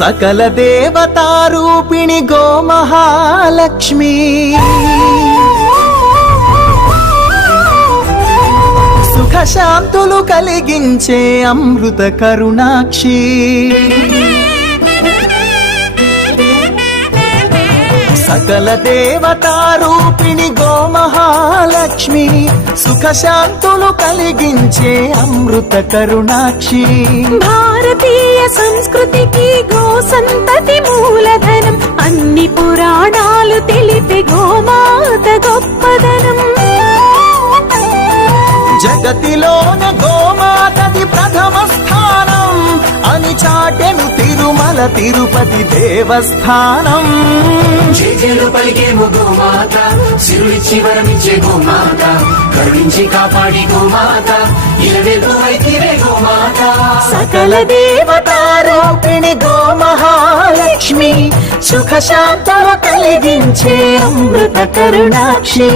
సకల దేవతారూపిణి గోమహాలక్ష్మి సుఖ శాంతులు కలిగించే అమృత కరుణాక్షి సకల దేవతారూపిణి గోమహాలక్ష్మి సుఖ శాంతులు కలిగించే అమృత కరుణాక్షి భారతీయ సంస్కృతికి గో సంతతి మూలధనం అన్ని పురాణాలు తెలిపే గోమాత గొప్పదనం జగతిలోన గోమాతది ప్రథమ స్థానం అని చాటెను తిరుమల తిరుపతి దేవస్థానం జేజేలు పలికేము గోమాత సిరులిచ్చి వరమిచ్చే గోమాత కరుణించి కాపాడి గోమాత ఇలవేలు అయితేనే గోమాత సకల దేవతారూపిణి గోమహాలక్ష్మి సుఖ శాంతులు కలిగించే అమృత కరుణాక్షి